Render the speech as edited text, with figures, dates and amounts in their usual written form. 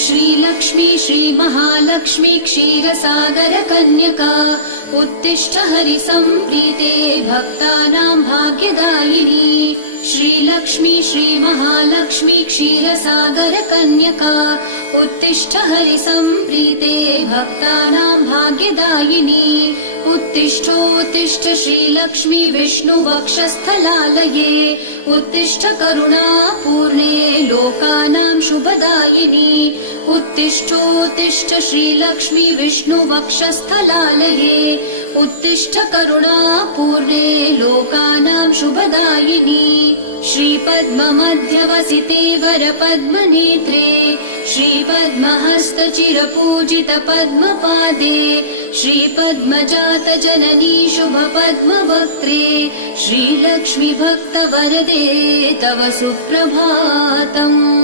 श्रीलक्ष्मी श्रीमहालक्ष्मी क्षीरसागर कन्यका उत्तिष्ठ हरिसम्प्रीते भक्तानां भाग्यदायिनी। श्रीलक्ष्मी श्रीमहालक्ष्मी क्षीरसागर कन्यका उत्तिष्ठ हरिसम्प्रीते भक्तानां भाग्यदायिनी। उत्तिष्ठोत्तिष्ठ श्रीलक्ष्मी विष्णुवक्षस्थलालये उत्तिष्ठ करुणापूर्णे लोकानां शुभदायिनी। उत्तिष्ठोत्तिष्ठ श्रीलक्ष्मी विष्णुवक्षस्थलालये उत्तिष्ठ करुणापूर्णे लोकानां शुभदायिनी। श्रीपद्ममध्यवसिते वरपद्मनेत्रे श्रीपद्महस्तचिरपूजित पद्मपादे श्रीपद्मजात जननी शुभपद्मवक्त्रे श्रीलक्ष्मी भक्तवरदे तव सुप्रभातम्।